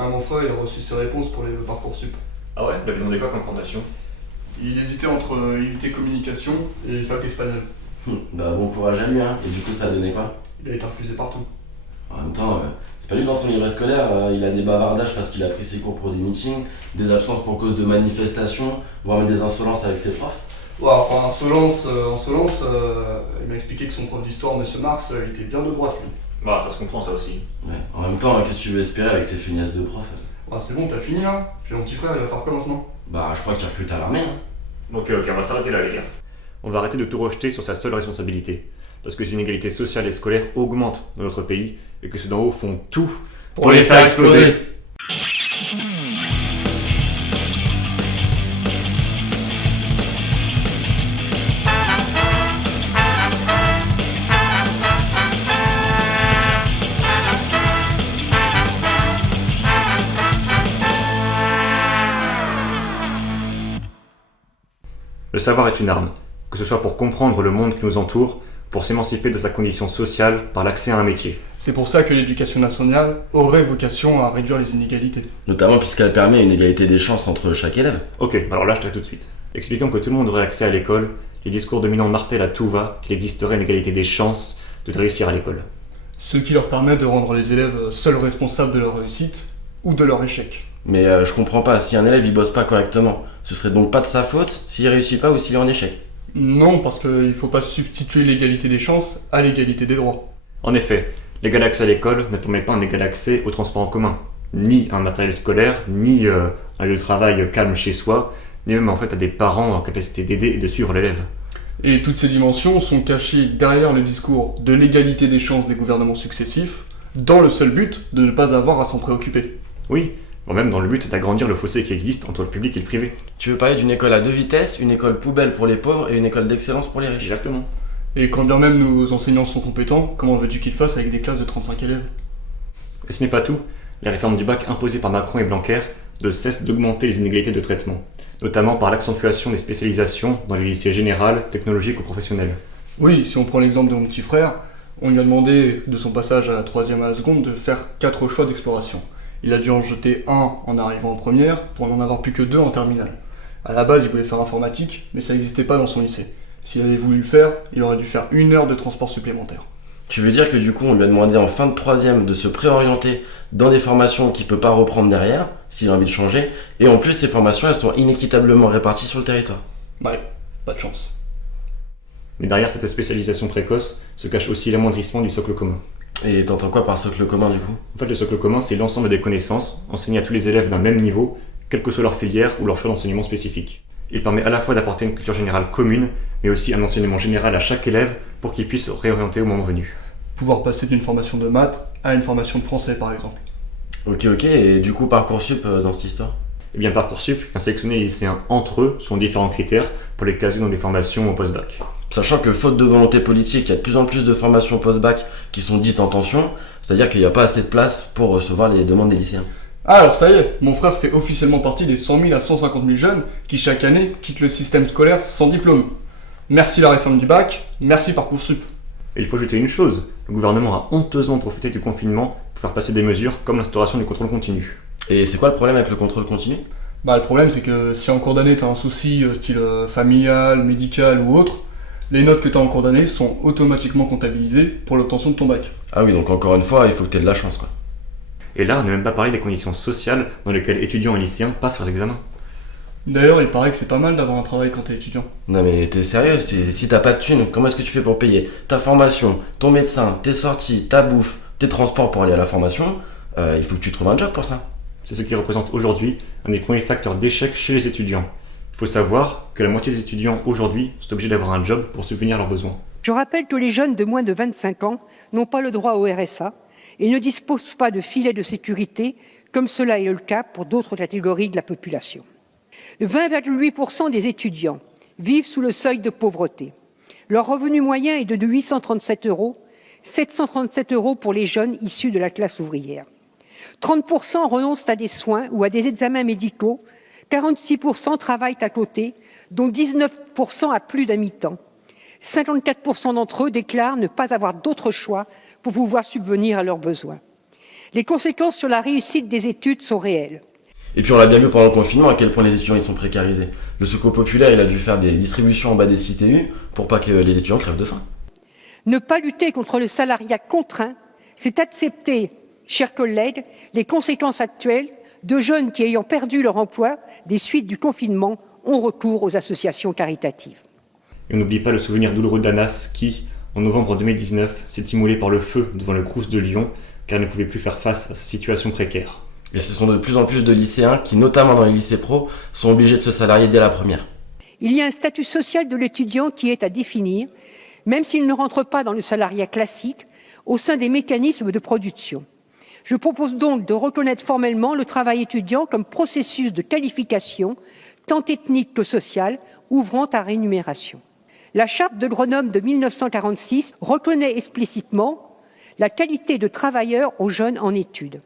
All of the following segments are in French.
Ah, mon frère, il a reçu ses réponses pour les vœux Parcoursup. Ah ouais? Il avait demandé quoi comme formation? Il hésitait entre IUT Communication et fac espagnol. Bah bon courage à lui, hein. Et du coup, ça a donné quoi? Il a été refusé partout. En même temps, c'est pas lui dans son livret scolaire, il a des bavardages parce qu'il a pris ses cours pour des meetings, des absences pour cause de manifestations, voire même des insolences avec ses profs. Ouais, enfin, insolence, il m'a expliqué que son prof d'histoire, Monsieur Marx, il était bien de droite, lui. Bah, ça se comprend ça aussi. Ouais. En même temps, qu'est-ce que tu veux espérer avec ces feignasses de profs? Ouais, c'est bon, t'as fini, là. Puis mon petit frère, il va faire quoi maintenant? Bah, je crois qu'il recrute à l'armée, hein. Donc ok, on va s'arrêter là les gars. On va arrêter de tout rejeter sur sa seule responsabilité. Parce que les inégalités sociales et scolaires augmentent dans notre pays et que ceux d'en haut font tout Pour les faire exploser. Le savoir est une arme, que ce soit pour comprendre le monde qui nous entoure, pour s'émanciper de sa condition sociale par l'accès à un métier. C'est pour ça que l'éducation nationale aurait vocation à réduire les inégalités. Notamment puisqu'elle permet une égalité des chances entre chaque élève. Ok, alors là je t'arrête tout de suite. Expliquons que tout le monde aurait accès à l'école, les discours dominants martèlent à tout va qu'il existerait une égalité des chances de réussir à l'école. Ce qui leur permet de rendre les élèves seuls responsables de leur réussite ou de leur échec. Mais je comprends pas, si un élève il bosse pas correctement, ce serait donc pas de sa faute s'il réussit pas ou s'il est en échec. Non, parce qu'il faut pas substituer l'égalité des chances à l'égalité des droits. En effet, l'égal accès à l'école ne permet pas un égal accès au transport en commun, ni un matériel scolaire, ni un lieu de travail calme chez soi, ni même en fait à des parents en capacité d'aider et de suivre l'élève. Et toutes ces dimensions sont cachées derrière le discours de l'égalité des chances des gouvernements successifs, dans le seul but de ne pas avoir à s'en préoccuper. Oui, même dans le but d'agrandir le fossé qui existe entre le public et le privé. Tu veux parler d'une école à deux vitesses, une école poubelle pour les pauvres et une école d'excellence pour les riches. Exactement. Et quand bien même nos enseignants sont compétents, comment veux-tu qu'ils fassent avec des classes de 35 élèves? Et ce n'est pas tout. Les réformes du bac imposées par Macron et Blanquer ne cessent d'augmenter les inégalités de traitement, notamment par l'accentuation des spécialisations dans les lycées généraux, technologiques ou professionnels. Oui, si on prend l'exemple de mon petit frère, on lui a demandé, de son passage à la 3e à la seconde, de faire 4 choix d'exploration. Il a dû en jeter un en arrivant en première, pour n'en avoir plus que 2 en terminale. À la base, il voulait faire informatique, mais ça n'existait pas dans son lycée. S'il avait voulu le faire, il aurait dû faire 1 heure de transport supplémentaire. Tu veux dire que du coup on lui a demandé en fin de 3e de se préorienter dans des formations qu'il peut pas reprendre derrière, s'il a envie de changer, et en plus ces formations elles sont inéquitablement réparties sur le territoire. Ouais, pas de chance. Mais derrière cette spécialisation précoce se cache aussi l'amoindrissement du socle commun. Et t'entends quoi par socle commun du coup? En fait, le socle commun, c'est l'ensemble des connaissances enseignées à tous les élèves d'un même niveau, quelle que soit leur filière ou leur choix d'enseignement spécifique. Il permet à la fois d'apporter une culture générale commune, mais aussi un enseignement général à chaque élève pour qu'il puisse se réorienter au moment venu. Pouvoir passer d'une formation de maths à une formation de français, par exemple. Ok, et du coup Parcoursup dans cette histoire? Eh bien, Parcoursup vient sélectionner les lycéens entre eux selon différents critères pour les caser dans des formations au post-bac. Sachant que faute de volonté politique, il y a de plus en plus de formations post-bac qui sont dites en tension, c'est-à-dire qu'il n'y a pas assez de place pour recevoir les demandes des lycéens. Ah alors ça y est, mon frère fait officiellement partie des 100 000 à 150 000 jeunes qui chaque année quittent le système scolaire sans diplôme. Merci la réforme du bac, merci Parcoursup. Et il faut ajouter une chose, le gouvernement a honteusement profité du confinement pour faire passer des mesures comme l'instauration du contrôle continu. Et c'est quoi le problème avec le contrôle continu? Bah le problème c'est que si en cours d'année t'as un souci style familial, médical ou autre, les notes que t'as en cours d'année sont automatiquement comptabilisées pour l'obtention de ton bac. Ah oui, donc encore une fois, il faut que t'aies de la chance quoi. Et là, on n'a même pas parlé des conditions sociales dans lesquelles étudiants et lycéens passent leurs examens. D'ailleurs il paraît que c'est pas mal d'avoir un travail quand t'es étudiant. Non mais t'es sérieux, si t'as pas de thunes, comment est-ce que tu fais pour payer ta formation, ton médecin, tes sorties, ta bouffe, tes transports pour aller à la formation? Il faut que tu trouves un job pour ça. C'est ce qui représente aujourd'hui un des premiers facteurs d'échec chez les étudiants. Il faut savoir que la moitié des étudiants aujourd'hui sont obligés d'avoir un job pour subvenir à leurs besoins. Je rappelle que les jeunes de moins de 25 ans n'ont pas le droit au RSA et ne disposent pas de filet de sécurité, comme cela est le cas pour d'autres catégories de la population. 20,8% des étudiants vivent sous le seuil de pauvreté. Leur revenu moyen est de 837 €, 737 € pour les jeunes issus de la classe ouvrière. 30% renoncent à des soins ou à des examens médicaux, 46% travaillent à côté, dont 19% à plus d'un mi-temps. 54% d'entre eux déclarent ne pas avoir d'autre choix pour pouvoir subvenir à leurs besoins. Les conséquences sur la réussite des études sont réelles. Et puis on l'a bien vu pendant le confinement à quel point les étudiants ils sont précarisés. Le Secours populaire il a dû faire des distributions en bas des CTU pour pas que les étudiants crèvent de faim. Ne pas lutter contre le salariat contraint, c'est accepter, chers collègues, les conséquences actuelles de jeunes qui, ayant perdu leur emploi des suites du confinement, ont recours aux associations caritatives. Et on n'oublie pas le souvenir douloureux d'Anas qui, en novembre 2019, s'est immolé par le feu devant le Crous de Lyon car il ne pouvait plus faire face à sa situation précaire. Et ce sont de plus en plus de lycéens qui, notamment dans les lycées pro, sont obligés de se salarier dès la première. Il y a un statut social de l'étudiant qui est à définir, même s'il ne rentre pas dans le salariat classique, au sein des mécanismes de production. Je propose donc de reconnaître formellement le travail étudiant comme processus de qualification, tant ethnique que social, ouvrant à rémunération. La charte de Grenoble de 1946 reconnaît explicitement la qualité de travailleur aux jeunes en études.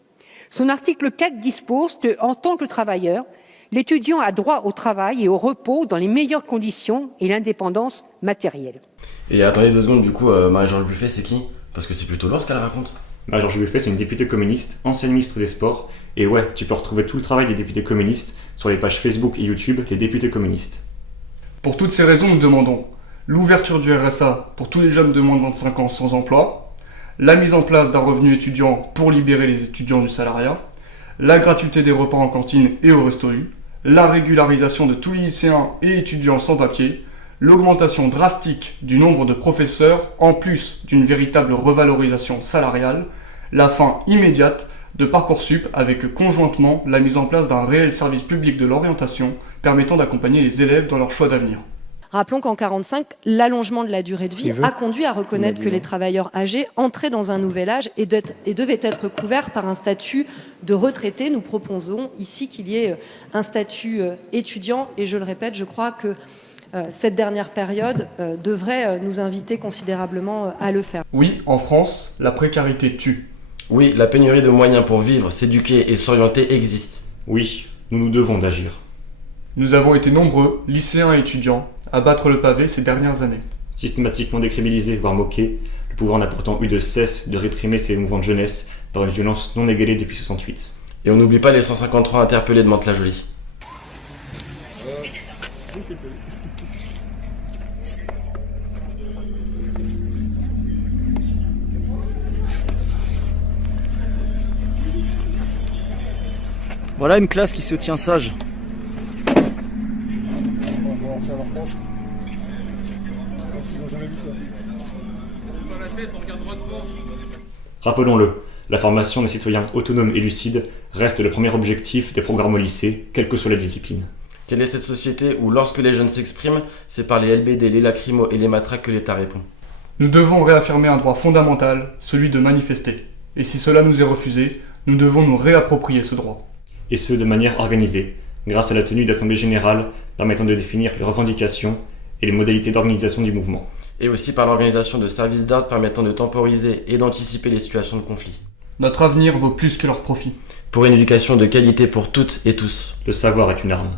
Son article 4 dispose que, en tant que travailleur, l'étudiant a droit au travail et au repos dans les meilleures conditions et l'indépendance matérielle. Et attendez 2 secondes, du coup, Marie-Georges Buffet, c'est qui? Parce que c'est plutôt lourd ce qu'elle raconte. Marie-Georges Buffet, c'est une députée communiste, ancienne ministre des Sports, et ouais, tu peux retrouver tout le travail des députés communistes sur les pages Facebook et YouTube, les députés communistes. Pour toutes ces raisons, nous demandons l'ouverture du RSA pour tous les jeunes de moins de 25 ans sans emploi, la mise en place d'un revenu étudiant pour libérer les étudiants du salariat, la gratuité des repas en cantine et au resto U, la régularisation de tous les lycéens et étudiants sans papier, l'augmentation drastique du nombre de professeurs en plus d'une véritable revalorisation salariale, la fin immédiate de Parcoursup avec conjointement la mise en place d'un réel service public de l'orientation permettant d'accompagner les élèves dans leur choix d'avenir. Rappelons qu'en 1945, l'allongement de la durée de vie a conduit à reconnaître que les travailleurs âgés entraient dans un nouvel âge et devaient être couverts par un statut de retraité. Nous proposons ici qu'il y ait un statut étudiant et je le répète, je crois que cette dernière période devrait nous inviter considérablement à le faire. Oui, en France, la précarité tue. Oui, la pénurie de moyens pour vivre, s'éduquer et s'orienter existe. Oui, nous nous devons d'agir. Nous avons été nombreux, lycéens et étudiants, à battre le pavé ces dernières années. Systématiquement décrédibilisé, voire moqué, le pouvoir n'a pourtant eu de cesse de réprimer ces mouvements de jeunesse par une violence non égalée depuis 68. Et on n'oublie pas les 153 interpellés de Mantes-la-Jolie. Voilà une classe qui se tient sage. Rappelons-le, la formation des citoyens autonomes et lucides reste le premier objectif des programmes au lycée, quelle que soit la discipline. Quelle est cette société où lorsque les jeunes s'expriment, c'est par les LBD, les lacrymos et les matraques que l'État répond? Nous devons réaffirmer un droit fondamental, celui de manifester. Et si cela nous est refusé, nous devons nous réapproprier ce droit. Et ce de manière organisée, grâce à la tenue d'assemblées générales permettant de définir les revendications et les modalités d'organisation du mouvement. Et aussi par l'organisation de services d'ordre permettant de temporiser et d'anticiper les situations de conflit. Notre avenir vaut plus que leur profit. Pour une éducation de qualité pour toutes et tous. Le savoir est une arme.